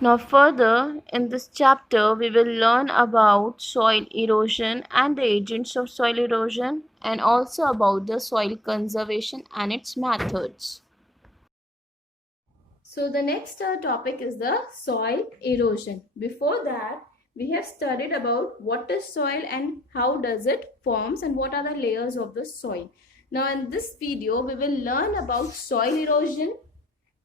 Now, further in this chapter, we will learn about soil erosion and the agents of soil erosion, and also about the soil conservation and its methods. So, the next topic is the soil erosion. Before that, we have studied about what is soil and how does it forms and what are the layers of the soil. Now, in this video, we will learn about soil erosion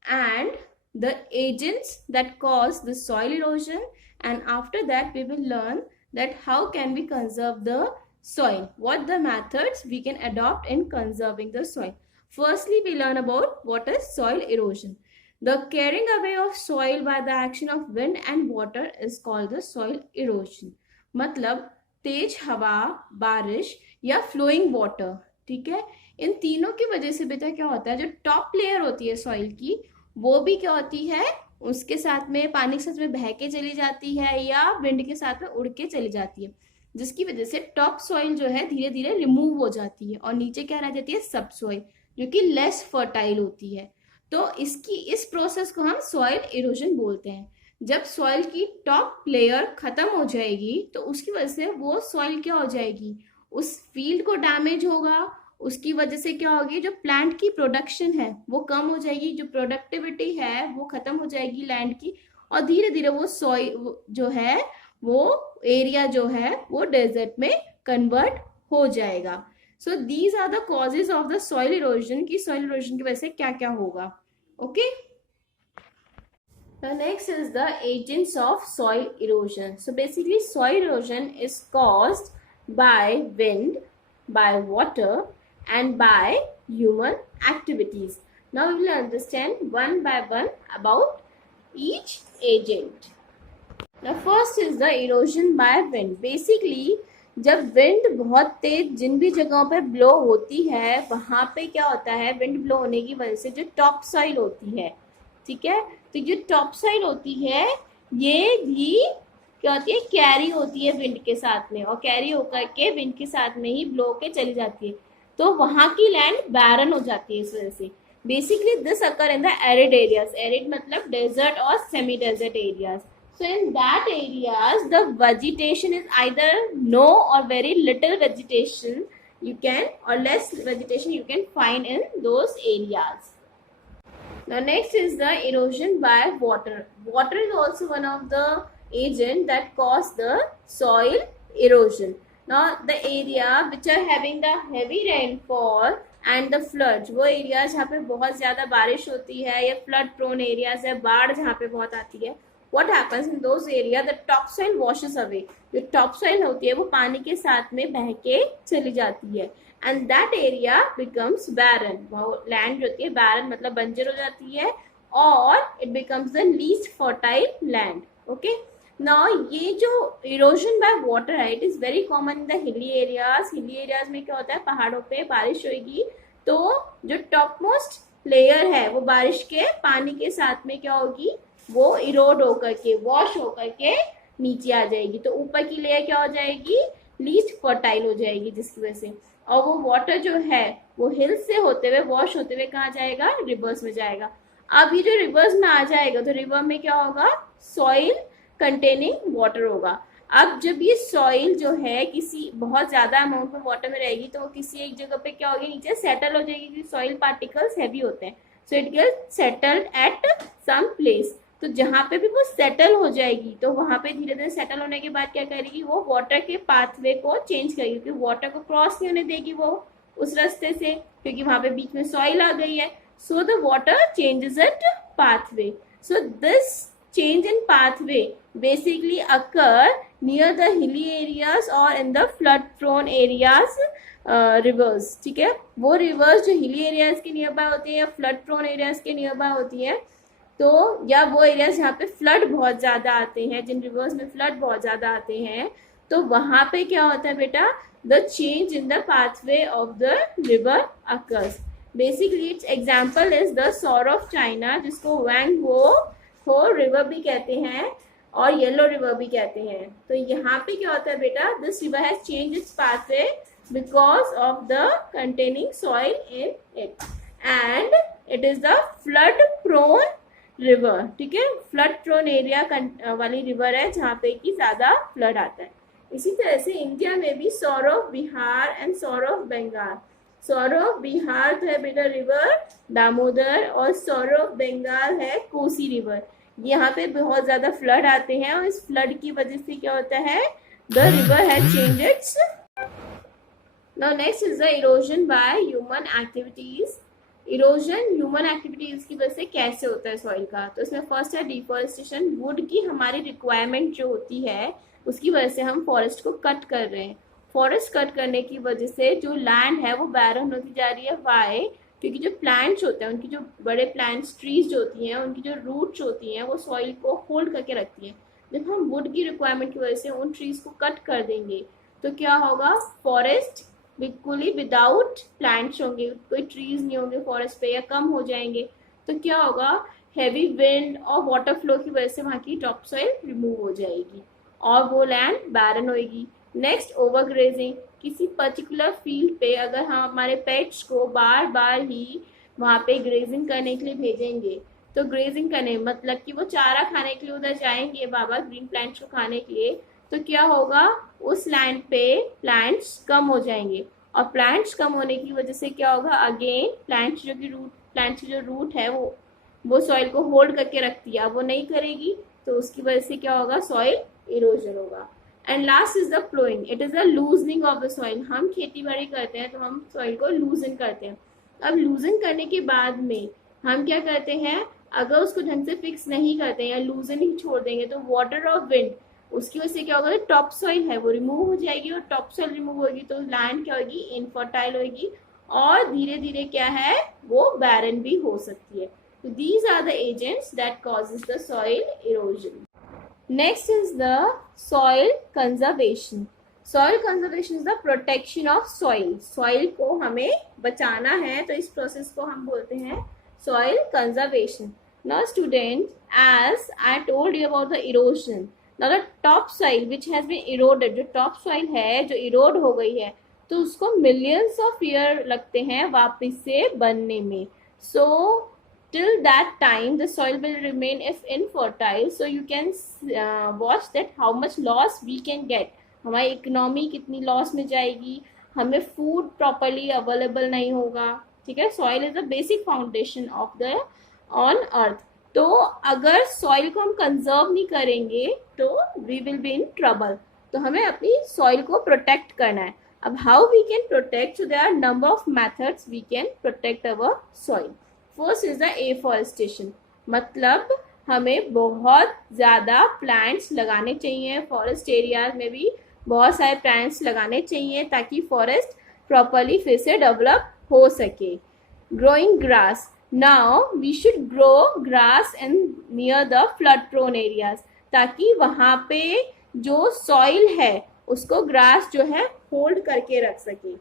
and the agents that cause the soil erosion, and after that we will learn that how can we conserve the soil, what the methods we can adopt in conserving the soil. Firstly, we learn about what is soil erosion. The carrying away of soil by the action of wind and water is called the soil erosion. मतलब तेज हवा, बारिश या flowing water, ठीक है, इन तीनों की वजह से बेटा क्या होता है, जो टॉप लेयर होती है सॉइल की वो भी क्या होती है, उसके साथ में पानी के साथ में बह के चली जाती है या विंड के साथ में उड़ के चली जाती है, जिसकी वजह से टॉप सॉइल जो है धीरे धीरे रिमूव हो जाती है और नीचे क्या रह जाती है, सब सॉइल, जो कि लेस फर्टाइल होती है। तो इस प्रोसेस को हम सॉइल इरोजन बोलते हैं। जब सॉइल की टॉप लेयर खत्म हो जाएगी तो उसकी वजह से वो सॉइल क्या हो जाएगी, उस फील्ड को डैमेज होगा, उसकी वजह से क्या होगी, जो प्लांट की प्रोडक्शन है वो कम हो जाएगी, जो प्रोडक्टिविटी है वो खत्म हो जाएगी लैंड की, और धीरे धीरे वो सॉइल जो है, वो एरिया जो है वो डेजर्ट में कन्वर्ट हो जाएगा। So these are the causes of the soil erosion, की सॉइल इरोजन की वजह से क्या क्या होगा। Okay, The next is the agents of soil erosion. So basically soil erosion is caused by wind, by water and by human activities. Now we will understand one by one about each agent. Now first is the erosion by wind. Basically जब विंड बहुत तेज जिन भी जगहों पे ब्लो होती है वहां पे क्या होता है, विंड ब्लो होने की वजह से जो टॉप सॉइल होती है, ठीक है, तो जो टॉप साइड होती है ये भी क्या होती है, कैरी होती है विंड के साथ में, और कैरी होकर के विंड के साथ में ही ब्लो के चली जाती है, तो वहां की लैंड बैरन हो जाती है इस वजह से। Basically this occur in the arid areas, arid मतलब डेजर्ट और semi desert areas. So in that areas the vegetation is either no or very little vegetation you can, or less vegetation you can find in those areas. Now next is the erosion by water. Water is also one of the agent that cause the soil erosion. Now the area which are having the heavy rainfall and the floods, वो एरिया जहाँ पे बहुत ज्यादा बारिश होती है या flood prone areas है, बाढ़ जहाँ पे बहुत आती है, what happens in those area, the topsoil washes away, जो topsoil होती है वो पानी के साथ में बह के चली जाती है, and that area becomes barren, वो land जो होती है barren मतलब बंजर हो जाती है, और it becomes the least fertile land. Okay, now ये जो erosion by water है, it is very common in the hilly areas. hilly areas में क्या होता है, पहाड़ों पे बारिश होगी तो जो टॉप मोस्ट लेयर है वो बारिश के पानी के साथ में क्या होगी, वो इरोड होकर के, वॉश होकर के नीचे आ जाएगी, तो ऊपर की लेयर क्या हो जाएगी, लीस्ट फर्टाइल हो जाएगी, जिसकी वजह से, और वो वाटर जो है वो हिल से होते हुए वॉश होते हुए कहाँ जाएगा, रिवर्स में जाएगा। अब ये जो रिवर्स में आ जाएगा तो रिवर में क्या होगा, सॉइल कंटेनिंग वाटर होगा। अब जब ये सॉइल जो है किसी बहुत ज्यादा अमाउंट में वाटर में रहेगी तो वो किसी एक जगह पे क्या होगी, नीचे सेटल हो जाएगी, क्योंकि सॉइल पार्टिकल्स हैवी होते हैं, so it get settled at some place. तो जहां पे भी वो सेटल हो जाएगी तो वहां पे धीरे धीरे सेटल होने के बाद क्या करेगी, वो वाटर के पाथवे को चेंज करेगी, क्योंकि वाटर को क्रॉस नहीं होने देगी वो उस रास्ते से, क्योंकि वहां पे बीच में सॉइल आ गई है, so the water changes it pathway. So this change in pathway basically occur near the hilly areas or in the flood prone areas, rivers, ठीक है, वो rivers जो hilly areas के नियर बाय होती है या flood prone areas के near by होती है, तो या वो एरियाज जहाँ पे फ्लड बहुत ज्यादा आते हैं, जिन रिवर्स में फ्लड बहुत ज्यादा आते हैं, तो वहां पे क्या होता है बेटा, the change in the pathway of the river occurs. Basically it's example is the सौर ऑफ चाइना, जिसको वैंग हो रिवर भी कहते हैं और येलो रिवर भी कहते हैं। तो यहाँ पे क्या होता है बेटा, this river has change it's pathway because of the containing soil in it, and it is the flood prone river, ठीक है, फ्लड प्रोन एरिया वाली रिवर है जहाँ पे कि ज्यादा फ्लड आता है। इसी तरह से इंडिया में भी सौर ऑफ बिहार एंड सौर ऑफ बंगाल, सौर ऑफ बिहार तो है बेटा रिवर दामोदर, और सौर ऑफ बंगाल है कोसी रिवर। यहाँ पे बहुत ज्यादा फ्लड आते हैं और इस फ्लड की वजह से क्या होता है, the river has changed it's. Now next is the erosion by human activities. Erosion human activities की वजह से कैसे होता है सॉइल का, तो इसमें फर्स्ट है डिफॉरेस्टेशन। वुड की हमारी रिक्वायरमेंट जो होती है उसकी वजह से हम फॉरेस्ट को कट कर रहे हैं। फॉरेस्ट कट करने की वजह से जो लैंड है वो बैरन होती जा रही है। वाई? क्योंकि जो प्लांट्स होते हैं, उनकी जो बड़े प्लांट्स ट्रीज जो होती हैं, उनकी जो रूट्स होती हैं वो सॉइल को होल्ड करके रखती हैं। जब हम वुड की रिक्वायरमेंट की वजह से उन ट्रीज को कट कर देंगे तो क्या होगा, फॉरेस्ट बिल्कुल ही विदाउट प्लांट्स होंगे, कोई ट्रीज नहीं होंगे फॉरेस्ट पे या कम हो जाएंगे, तो क्या होगा, हैवी विंड और वाटर फ्लो की वजह से वहाँ की टॉप सॉइल रिमूव हो जाएगी और वो लैंड बैरन होगी। Next, over grazing. किसी पर्टिकुलर फील्ड पे अगर हम हमारे पेट्स को बार बार ही वहाँ पे ग्रेजिंग करने के लिए भेजेंगे, तो ग्रेजिंग करने मतलब कि वो चारा खाने के लिए उधर जाएंगे बाबा ग्रीन प्लांट्स को खाने के लिए, तो क्या होगा, उस लैंड पे प्लांट्स कम हो जाएंगे और प्लांट्स कम होने की वजह से क्या होगा, अगेन प्लांट्स की जो रूट है वो सॉइल को होल्ड करके रखती है, अब वो नहीं करेगी तो उसकी वजह से क्या होगा, सॉइल इरोजन होगा। And last is the flowing, it is the loosening of the soil. हम खेती बाड़ी करते हैं तो हम सॉइल को लूजन करते हैं। अब लूजन करने के बाद में हम क्या करते हैं, अगर उसको ढंग से फिक्स नहीं करते हैं या लूजन ही छोड़ देंगे तो वाटर और विंड, उसकी वजह से क्या होगा, टॉप सॉइल है वो रिमूव हो जाएगी और टॉप सॉइल रिमूव होगी तो लैंड क्या होगी, इनफर्टाइल होगी और धीरे धीरे क्या है, वो बैरन भी हो सकती है। तो these are the agents that causes the soil erosion. Next is the soil conservation. Soil conservation is the protection of soil. Soil को हमें बचाना है तो इस प्रोसेस को हम बोलते हैं soil conservation. Now student, as I told you about the erosion, now the top soil which has been eroded, जो टॉप सॉइल है जो इरोड हो गई है तो उसको मिलियंस ऑफ ईयर लगते हैं वापस से बनने में। सो till that time the soil will remain if infertile, so you can watch that how much loss we can get, हमारी इकोनॉमी कितनी लॉस में जाएगी, हमें फूड प्रॉपरली अवेलेबल नहीं होगा, ठीक है। Soil is the basic foundation of the on earth, तो अगर सॉइल को हम कंजर्व नहीं करेंगे तो we will be in trouble. तो हमें अपनी सॉइल को प्रोटेक्ट करना है। अब how we can protect, so there are number of methods we can protect our soil. First is the afforestation, मतलब हमें बहुत ज़्यादा प्लांट्स लगाने चाहिए, फॉरेस्ट एरियाज में भी बहुत सारे प्लांट्स लगाने चाहिए ताकि फॉरेस्ट प्रॉपरली फिर से डेवलप हो सके। Growing grass, now we should grow grass in near the flood prone areas, ताकि वहाँ पे जो सॉइल है उसको ग्रास जो है होल्ड करके रख सके,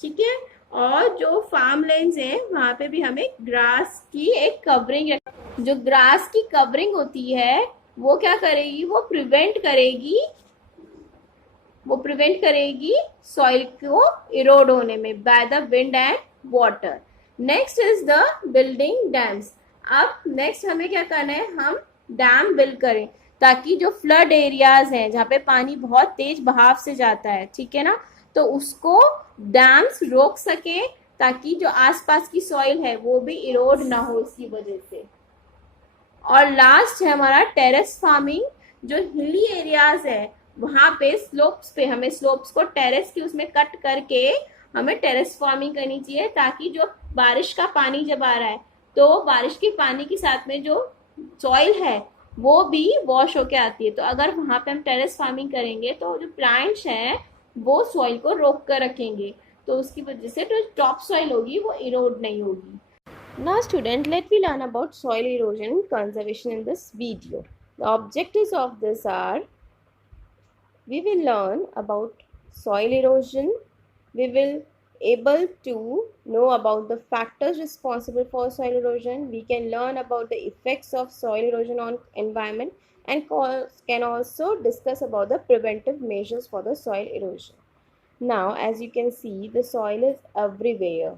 ठीक है। और जो फार्म लैंड्स हैं वहाँ पे भी हमें ग्रास की एक कवरिंग, जो ग्रास की कवरिंग होती है वो क्या करेगी, वो प्रिवेंट करेगी सॉइल को इरोड होने में by the wind and water. Next is the building dams. अब नेक्स्ट हमें क्या करना है, हम डैम बिल्ड करें ताकि जो फ्लड एरियाज हैं जहाँ पे पानी बहुत तेज बहाव से जाता है, ठीक है ना, तो उसको डैम्स रोक सके ताकि जो आसपास की सॉइल है वो भी इरोड ना हो इसकी वजह से। और लास्ट है हमारा टेरेस फार्मिंग। जो हिली एरियाज है वहाँ पे स्लोप्स पे हमें स्लोप्स को टेरेस के उसमें कट करके हमें टेरेस फार्मिंग करनी चाहिए ताकि जो बारिश का पानी जब आ रहा है तो बारिश के पानी के साथ में जो सॉइल है वो भी वॉश होके आती है। तो अगर वहाँ पे हम टेरेस फार्मिंग करेंगे तो जो प्लांट्स हैं वो सॉइल को रोक कर रखेंगे, तो उसकी वजह से जो टॉप सॉइल होगी वो इरोड नहीं होगी। Now student, let me learn about soil erosion and conservation in this video. The objectives of this are, we will learn about soil erosion, we will able to know about the factors responsible for soil erosion, we can learn about the effects of soil erosion on environment, and can also discuss about the preventive measures for the soil erosion. Now as you can see, the soil is everywhere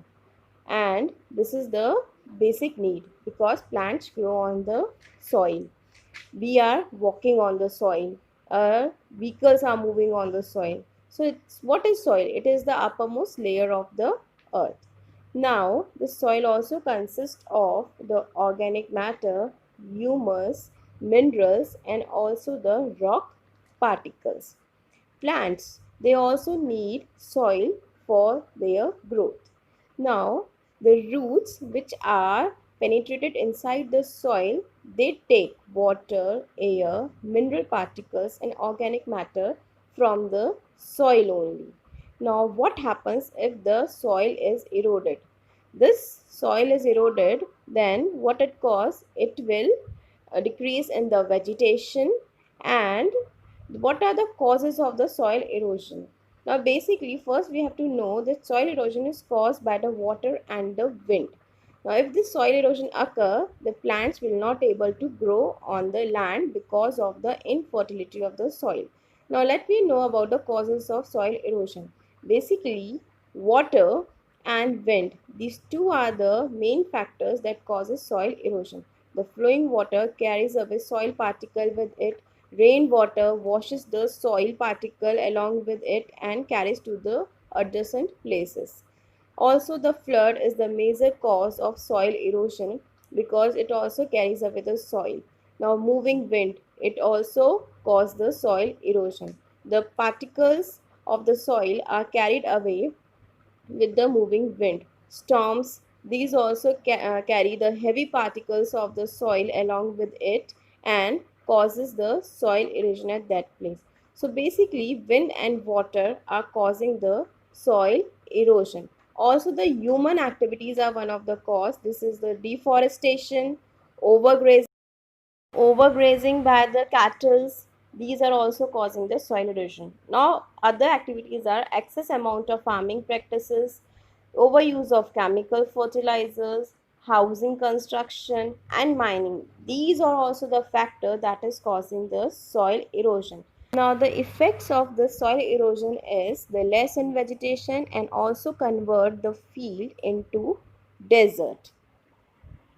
and this is the basic need because plants grow on the soil. We are walking on the soil. Vehicles are moving on the soil. So what is soil? It is the uppermost layer of the earth. Now the soil also consists of the organic matter, humus, minerals, and also the rock particles. Plants, they also need soil for their growth. Now, the roots which are penetrated inside the soil, they take water, air, mineral particles and organic matter from the soil only. Now, what happens if the soil is eroded? This soil is eroded, then what it causes? It will decrease in the vegetation. And what are the causes of the soil erosion? Now basically first we have to know that soil erosion is caused by the water and the wind. Now if this soil erosion occur, the plants will not able to grow on the land because of the infertility of the soil. Now let me know about the causes of soil erosion. Basically water and wind, these two are the main factors that causes soil erosion. The flowing water carries away soil particle with it. Rainwater washes the soil particle along with it and carries to the adjacent places. Also, the flood is the major cause of soil erosion because it also carries away the soil. Now, moving wind, it also causes the soil erosion. The particles of the soil are carried away with the moving wind. Storms, these also carry the heavy particles of the soil along with it and causes the soil erosion at that place. So basically wind and water are causing the soil erosion. Also the human activities are one of the cause. This is the deforestation, overgrazing, by the cattle. These are also causing the soil erosion. Now other activities are excess amount of farming practices, overuse of chemical fertilizers, housing construction and mining. These are also the factor that is causing the soil erosion. Now the effects of the soil erosion is the less in vegetation and also convert the field into desert.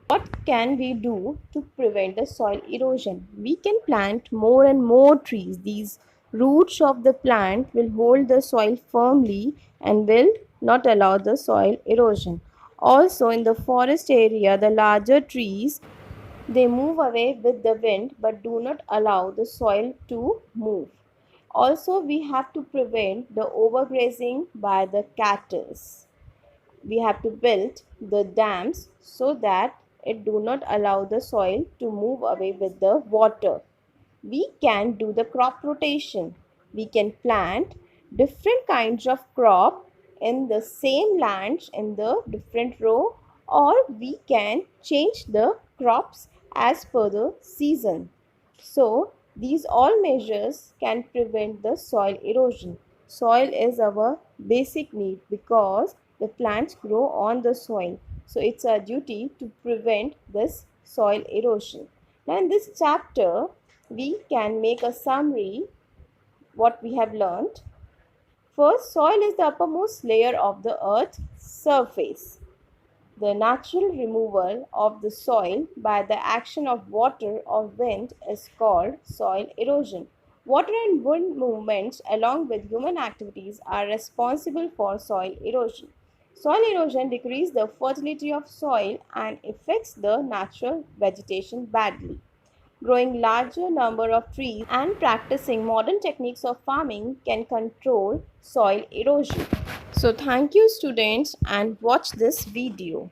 What can we do to prevent the soil erosion? We can plant more and more trees. These roots of the plant will hold the soil firmly and will not allow the soil erosion. Also in the forest area, the larger trees, they move away with the wind but do not allow the soil to move. Also we have to prevent the overgrazing by the cattle. We have to build the dams so that it do not allow the soil to move away with the water. We can do the crop rotation. We can plant different kinds of crop in the same lands in the different row, or we can change the crops as per the season. So these all measures can prevent the soil erosion. Soil is our basic need because the plants grow on the soil. So it's our duty to prevent this soil erosion. Now in this chapter, we can make a summary what we have learned. First, soil is the uppermost layer of the earth's surface. The natural removal of the soil by the action of water or wind is called soil erosion. Water and wind movements along with human activities are responsible for soil erosion. Soil erosion decreases the fertility of soil and affects the natural vegetation badly. Growing larger number of trees and practicing modern techniques of farming can control soil erosion. So thank you students and watch this video.